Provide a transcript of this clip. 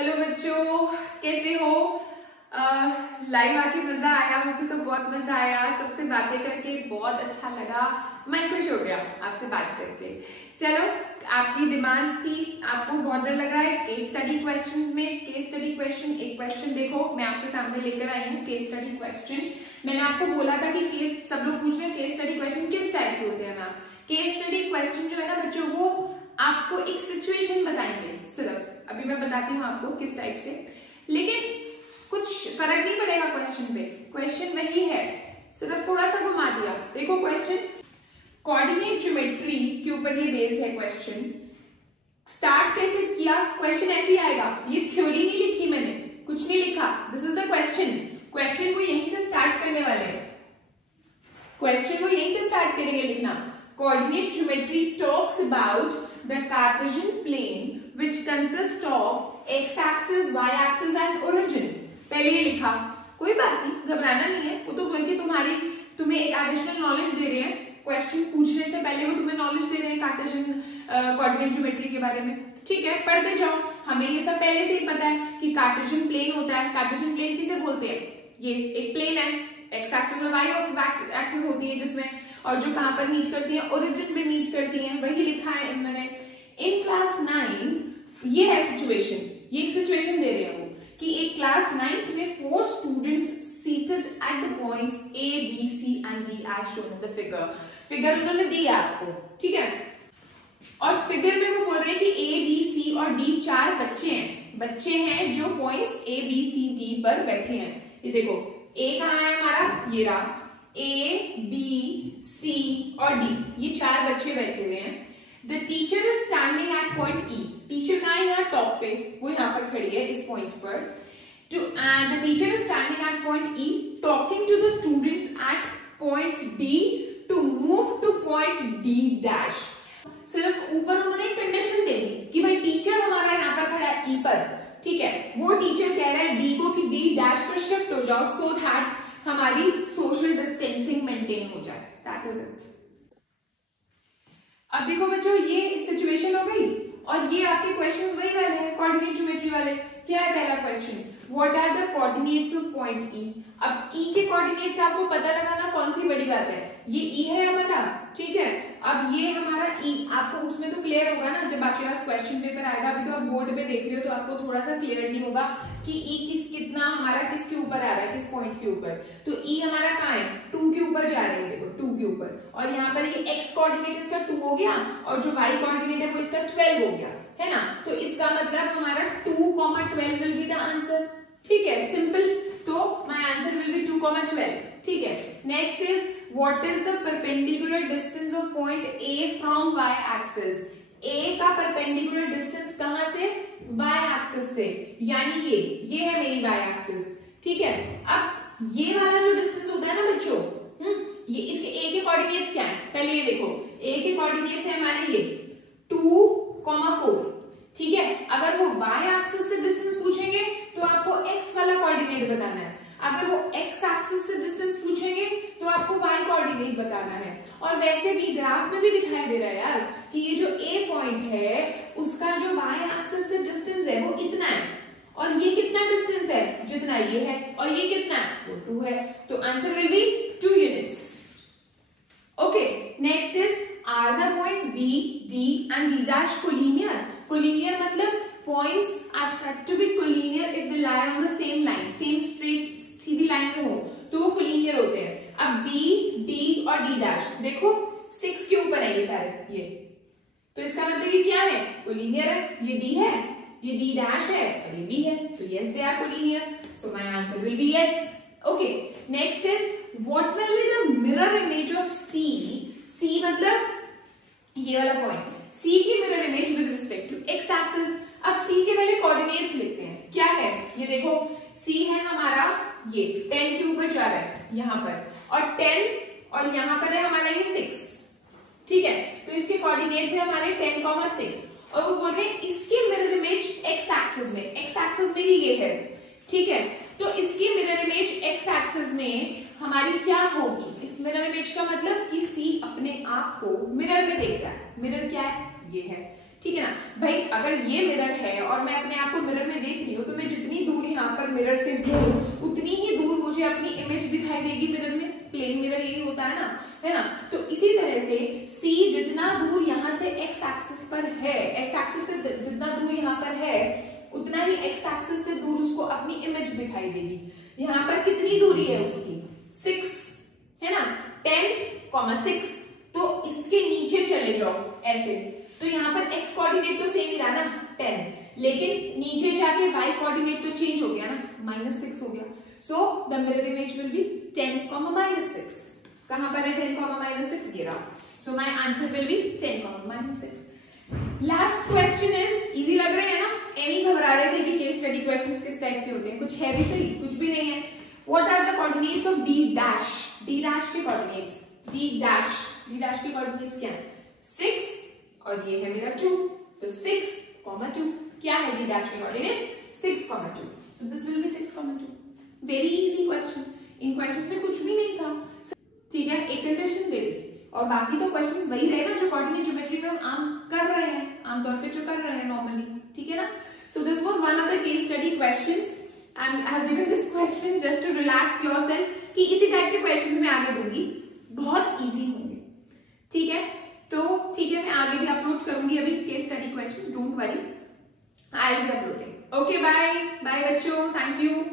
Hello बच्चों, कैसे हो? लाइव आके मजा आया, मुझे तो बहुत मजा आया। सबसे बातें करके बहुत अच्छा लगा, मन खुश हो गया आपसे बात करके। चलो, आपकी डिमांड्स थी, आपको बहुत डर लग रहा है केस स्टडी क्वेश्चंस में। केस स्टडी क्वेश्चन, एक क्वेश्चन देखो मैं आपके सामने लेकर आई हूँ। केस स्टडी क्वेश्चन मैंने आपको बोला था कि केस, सब लोग पूछ रहे हैं केस स्टडी क्वेश्चन किस टाइप के होते हैं मैम। केस स्टडी क्वेश्चन जो है ना बच्चों, वो आपको एक सिचुएशन बताएंगे सिर्फ। अभी मैं बताती हूँ आपको किस टाइप से, लेकिन कुछ फर्क नहीं पड़ेगा क्वेश्चन पे। क्वेश्चन वही है, सिर्फ थोड़ा सा घुमा दिया। देखो क्वेश्चन कोऑर्डिनेट ज्योमेट्री के ऊपर ये बेस्ड है। क्वेश्चन स्टार्ट कैसे किया, क्वेश्चन ऐसे ही आएगा। ये थ्योरी नहीं लिखी मैंने, कुछ नहीं लिखा, this is the question. Question को यहीं से स्टार्ट करने वाले हैं, क्वेश्चन को यहीं से स्टार्ट करेंगे लिखना। Coordinate geometry talks about the Cartesian plane which consists of x-axis, y-axis and origin। पहले ये लिखा, कोई बात नहीं, घबराना नहीं है। वो तो बल्कि तुम्हें एक एडिशनल नॉलेज दे रहे हैं। क्वेश्चन पूछने से पहले वो तुम्हें नॉलेज दे रहे हैं कार्टेशियन कोऑर्डिनेट ज्योमेट्री के बारे में। ठीक है, पढ़ते जाओ। हमें ये सब पहले से ही पता है कि कार्टेशियन प्लेन होता है। कार्टेशियन प्लेन किसे बोलते हैं? ये एक प्लेन है, एक्स एक्सिस और वाई एक्सिस होती है जिसमें, और जो कहां पर मीट करती है, ओरिजिन पे मीट करती है। वही लिखा है इन्होंने। इन क्लास 9 ये है सिचुएशन, ये एक सिचुएशन दे रहे हैं वो कि एक क्लास 9 में 4 students seated at the points A, B, C and D as shown in the figure। Figure उन्होंने दी है आपको, ठीक है। और फिगर में वो बोल रहे हैं कि A, B, C और D 4 बच्चे हैं जो points A, B, C, D पर बैठे हैं। ये देखो A कहाँ है हमारा, ये रहा A, B, C और D, ये 4 बच्चे बैठे हुए हैं। The teacher is standing at point E। Teacher कहाँ है? यहाँ टॉप पे, वो यहाँ पर खड़ी है इस पॉइंट पर। The teacher is standing at point E talking to the students at point D to move to point D dash। सिर्फ ऊपर उन्होंने एक कंडीशन दे दी कि भाई टीचर हमारा यहाँ पर खड़ा है E पर, ठीक है। वो टीचर कह रहा है D को कि D डैश पर शिफ्ट हो जाओ so that हमारी सोशल डिस्टेंसिंग मेंटेन हो जाए। That is it. अब देखो बच्चों, ये सिचुएशन हो गई और ये आपके क्वेश्चंस वही वाले हैं, कोऑर्डिनेट ज्योमेट्री वाले। क्या है पहला question? What are the coordinates of point E। अब E के कोऑर्डिनेट्स आपको पता लगाना कौन सी बड़ी बात है। ये E है हमारा, ठीक है। अब ये हमारा E, आपको उसमें तो क्लियर होगा ना जब आपके पास क्वेश्चन पेपर आएगा। अभी तो आप बोर्ड पे देख रहे हो तो आपको थोड़ा सा क्लियर नहीं होगा कि E कितना हमारा किसके ऊपर आ रहा है, किस पॉइंट के ऊपर। तो E हमारा कहाँ है? 2 के ऊपर जा रहे हैं, देखो 2 के ऊपर। और यहाँ पर ये x कोऑर्डिनेट इसका 2 हो गया और जो y कोऑर्डिनेट है वो इसका 12 हो गया, है ना। तो इसका मतलब हमारा 2,12 विल बी द आंसर, ठीक है, सिंपल। तो माय आंसर विल बी 2,12, ठीक है। Next is what is the perpendicular distance of point A from y axis. A का परपेंडिकुलर डिस्टेंस कहां से? y एक्सिस से, यानी ये है मेरी y एक्सिस, ठीक है। अब ये वाला जो डिस्टेंस होता है ना बच्चों, ये इसके A के कोऑर्डिनेट्स क्या है? पहले ये देखो, A के कोऑर्डिनेट्स है हमारे ये 2,4, ठीक है। अगर वो y एक्सिस से डिस्टेंस पूछेंगे तो आपको x वाला कोऑर्डिनेट बताना है। अगर वो x एक्सिस से डिस्टेंस पूछेंगे तो आपको y कोऑर्डिनेट बताना है। और वैसे भी ग्राफ में भी दिखाई दे रहा है यार कि ये जो A पॉइंट है उसका जो y एक्सिस से डिस्टेंस है वो इतना है, और ये कितना डिस्टेंस है? जितना ये है। और ये कितना है? वो 2 है। तो answer will be 2 units. Okay, next is are the points B, D and D dash collinear। collinear मतलब points are said to be collinear if they lie on the same line, same straight Sidhi line में हो तो वो collinear होते हैं। अब B, D और D dash देखो 6 के ऊपर है ये सारे, ये तो इसका मतलब ये क्या है? collinear है। ये D है, ये D dash है और ये B है, तो yes they are collinear, so my answer will be yes। okay, next is what will be the mirror image of C। C मतलब ये वाला पॉइंट, C की mirror image with respect to x axis. अब C के पहले coordinates लिखते हैं, क्या है ये देखो। C है हमारा ये 10 के ऊपर जा रहा है यहाँ पर, और 10 और यहाँ पर है हमारा ये 6, ठीक है। तो इसके कोऑर्डिनेट्स है हमारे 10,6 और वो बोल रहे हैं इसकी मिरर इमेज x एक्सिस में, x एक्सिस में ही ये है, ठीक है। तो इसकी मिरर इमेज x एक्सिस में हमारी क्या होगी? इस मिरर इमेज का मतलब कि C अपने आप को मिरर में देख रहा है। मिरर क्या है? ये है, ठीक है ना भाई। अगर ये मिरर है और मैं अपने आप को मिरर में देख रही हूँ मिरर से दूर, उतनी ही दूर मुझे अपनी इमेज दिखाई देगी मिरर में। प्लेन मिरर यही होता है ना। तो इसी तरह से C जितना दूर यहाँ से x एक्सिस पर है, x एक्सिस से जितना दूर यहाँ पर है उतना ही x एक्सिस से दूर उसको अपनी इमेज दिखाई देगी। यहाँ पर कितनी दूरी है उसकी? 6 है ना, 10,6। तो इसके नीचे चले जाओ ऐसे, तो यहाँ पर x कोऑर्डिनेट तो सेम ही रहा ना 10, लेकिन नीचे जाके y कोऑर्डिनेट तो चेंज हो गया ना, -6 हो गया। So the mirror image will be 10,-6। कहां पर है 10,-6? ये रहा। So my answer will B 10,-6। Last question is easy लग रहे हैं ना? एमी घबरा रहे थे कि केस स्टडी क्वेश्चंस किस टाइप के होते हैं, कुछ है भी सही, कुछ भी नहीं है। What are the coordinates of d dash? d dash के कोऑर्डिनेट्स, d डैश के कोऑर्डिनेट्स क्या है? 6 और ये है मेरा 2, तो 6,2। क्या है d डैश के coordinates? 6,2। So this will be 6,2। Very easy question, in questions में कुछ भी नहीं था, ठीक है। एक कंडीशन दे दी और बाकी तो क्वेश्चंस वही रहे ना जो कोऑर्डिनेट ज्योमेट्री में हम आमतौर पे जो कर रहे हैं नॉर्मली, ठीक है ना। So this was one of the case study questions and I have given this question just to relax yourself कि इसी टाइप के क्वेश्चंस मैं आगे दूंगी, बहुत इजी होंगे, ठीक है। तो ठीक है, मैं आगे भी अपलोड करूंगी अभी case study questions, don't worry, I will be uploading. Okay, bye bye बच्चों, थैंक यू।